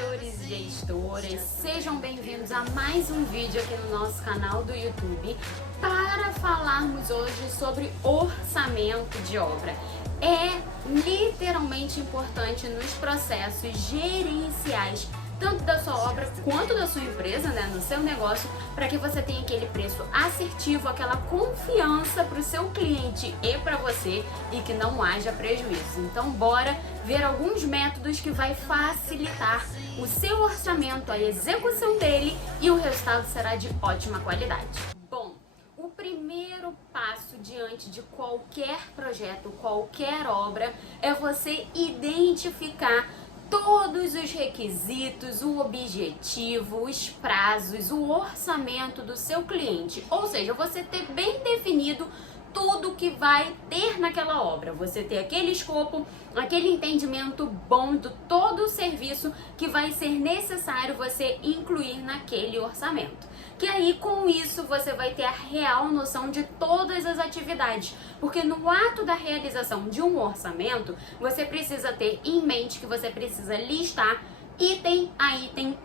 gestores e gestoras, sejam bem-vindos a mais um vídeo aqui no nosso canal do YouTube para falarmos hoje sobre orçamento de obra. É literalmente importante nos processos gerenciais tanto da sua obra quanto da sua empresa, né, no seu negócio, para que você tenha aquele preço assertivo, aquela confiança para o seu cliente e para você e que não haja prejuízo. Então bora ver alguns métodos que vai facilitar o seu orçamento, a execução dele, e o resultado será de ótima qualidade. Bom, o primeiro passo diante de qualquer projeto, qualquer obra, é você identificar todos os requisitos, o objetivo, os prazos, o orçamento do seu cliente. Ou seja, você ter bem definido tudo que vai ter naquela obra. Você ter aquele escopo, aquele entendimento bom de todo o serviço que vai ser necessário você incluir naquele orçamento. Que aí com isso você vai ter a real noção de todas as atividades. Porque no ato da realização de um orçamento, você precisa ter em mente que você precisa listar item a item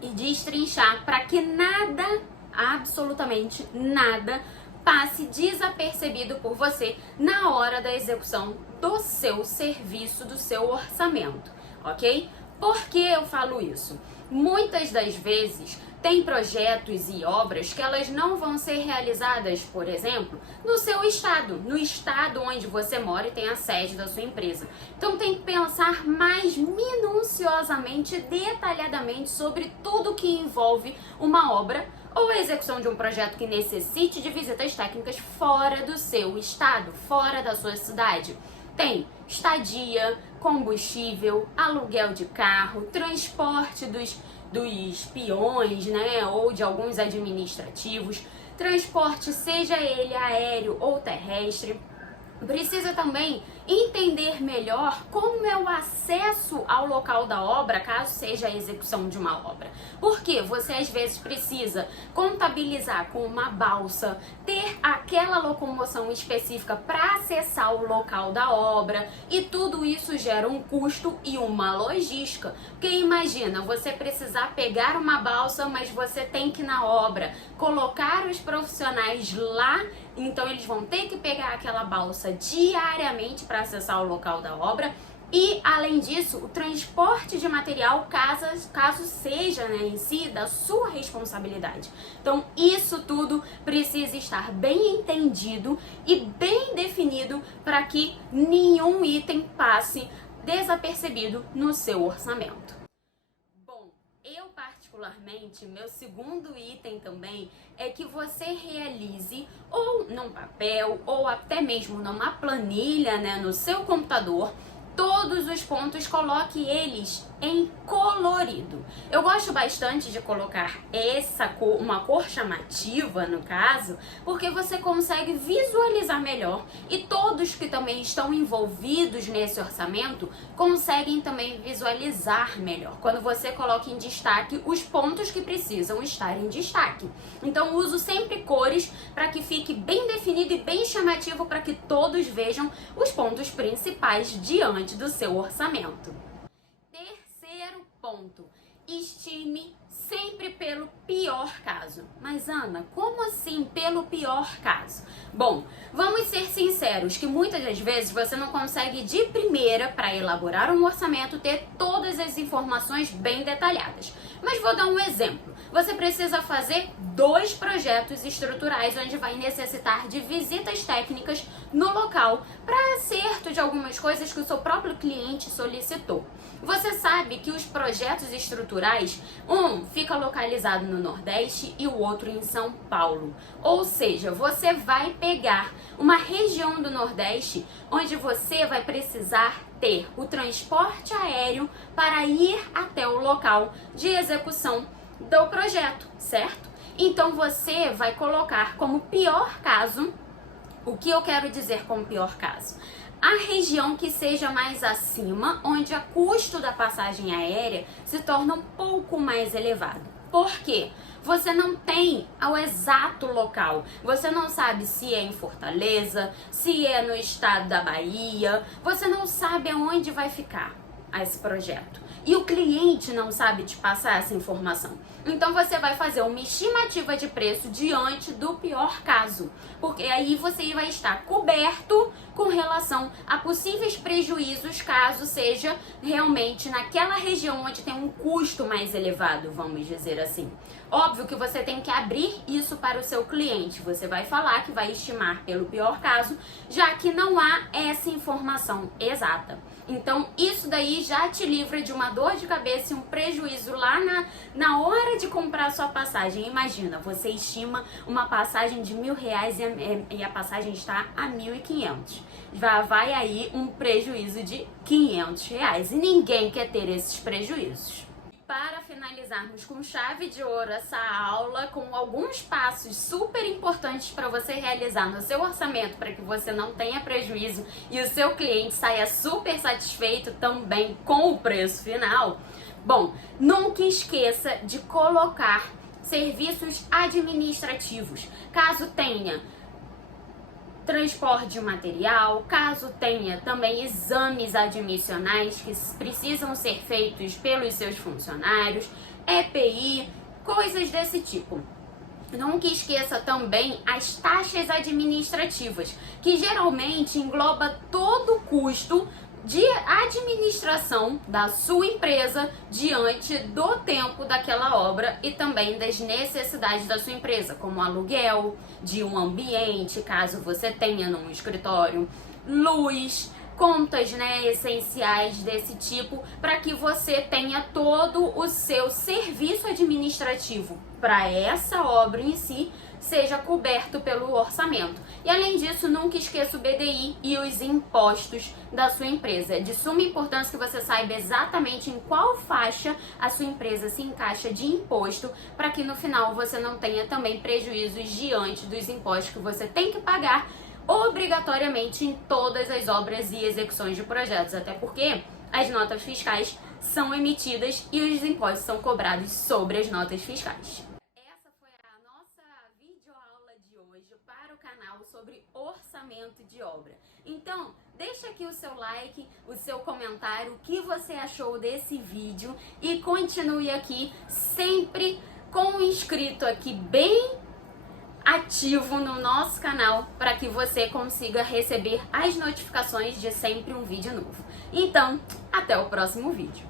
e destrinchar para que nada, absolutamente nada, passe desapercebido por você na hora da execução do seu serviço, do seu orçamento, ok? Por que eu falo isso? Muitas das vezes tem projetos e obras que elas não vão ser realizadas, por exemplo, no seu estado, no estado onde você mora e tem a sede da sua empresa. Então tem que pensar mais minuciosamente, detalhadamente sobre tudo que envolve uma obra ou a execução de um projeto que necessite de visitas técnicas fora do seu estado, fora da sua cidade. Tem estadia, combustível, aluguel de carro, transporte dos peões, né, ou de alguns administrativos, transporte seja ele aéreo ou terrestre. Precisa também entender melhor como é o acesso ao local da obra, caso seja a execução de uma obra. Porque você às vezes precisa contabilizar com uma balsa, ter aquela locomoção específica para acessar o local da obra, e tudo isso gera um custo e uma logística. Porque imagina, você precisar pegar uma balsa, mas você tem que ir na obra, colocar os profissionais lá. Então eles vão ter que pegar aquela balsa diariamente para acessar o local da obra. E além disso, o transporte de material, caso seja, né, em si da sua responsabilidade. Então isso tudo precisa estar bem entendido e bem definido para que nenhum item passe desapercebido no seu orçamento. Eu particularmente, meu segundo item também é que você realize ou num papel ou até mesmo numa planilha, né, no seu computador, todos os pontos, coloque eles em colorido. Eu gosto bastante de colocar uma cor chamativa, no caso, porque você consegue visualizar melhor e todos que também estão envolvidos nesse orçamento conseguem também visualizar melhor quando você coloca em destaque os pontos que precisam estar em destaque. Então uso sempre cores para que fique bem definido e bem chamativo para que todos vejam os pontos principais diante do seu orçamento. Terceiro ponto, estime sempre pelo pior caso. Mas Ana, como assim pelo pior caso? Bom, vamos ser sinceros que muitas das vezes você não consegue de primeira, para elaborar um orçamento, ter todas as informações bem detalhadas. Mas vou dar um exemplo. Você precisa fazer 2 projetos estruturais onde vai necessitar de visitas técnicas no local para acerto de algumas coisas que o seu próprio cliente solicitou. Você sabe que os projetos estruturais, um fica localizado no Nordeste e o outro em São Paulo. Ou seja, você vai pegar uma região do Nordeste onde você vai precisar ter o transporte aéreo para ir até o local de execução do projeto, certo? Então você vai colocar como pior caso, o que eu quero dizer como pior caso? A região que seja mais acima, onde o custo da passagem aérea se torna um pouco mais elevado. Por quê? Você não tem o exato local. Você não sabe se é em Fortaleza, se é no estado da Bahia. Você não sabe aonde vai ficar. a esse projeto. E o cliente não sabe te passar essa informação. Então você vai fazer uma estimativa de preço diante do pior caso, porque aí você vai estar coberto com relação a possíveis prejuízos caso seja realmente naquela região onde tem um custo mais elevado, vamos dizer assim. Óbvio que você tem que abrir isso para o seu cliente. Você vai falar que vai estimar pelo pior caso, já que não há essa informação exata. Então, isso daí já te livra de uma dor de cabeça e um prejuízo lá na hora de comprar a sua passagem. Imagina, você estima uma passagem de R$1.000 e a passagem está a R$1.500. Já vai aí um prejuízo de R$500 e ninguém quer ter esses prejuízos. Para finalizarmos com chave de ouro essa aula, com alguns passos super importantes para você realizar no seu orçamento, para que você não tenha prejuízo e o seu cliente saia super satisfeito também com o preço final. Bom, nunca esqueça de colocar serviços administrativos. Caso tenha transporte de material, caso tenha também exames admissionais que precisam ser feitos pelos seus funcionários, EPI, coisas desse tipo. Nunca esqueça também as taxas administrativas, que geralmente engloba todo o custo de administração da sua empresa diante do tempo daquela obra e também das necessidades da sua empresa, como aluguel de um ambiente, caso você tenha num escritório, luz, contas, essenciais desse tipo, para que você tenha todo o seu serviço administrativo para essa obra em si seja coberto pelo orçamento. E além disso, nunca esqueça o BDI e os impostos da sua empresa. É de suma importância que você saiba exatamente em qual faixa a sua empresa se encaixa de imposto, para que no final você não tenha também prejuízos diante dos impostos que você tem que pagar obrigatoriamente em todas as obras e execuções de projetos, até porque as notas fiscais são emitidas e os impostos são cobrados sobre as notas fiscais. Essa foi a nossa videoaula de hoje para o canal sobre orçamento de obra. Então, deixa aqui o seu like, o seu comentário, o que você achou desse vídeo e continue aqui sempre com um inscrito aqui bem ativo no nosso canal para que você consiga receber as notificações de sempre um vídeo novo. Então, até o próximo vídeo.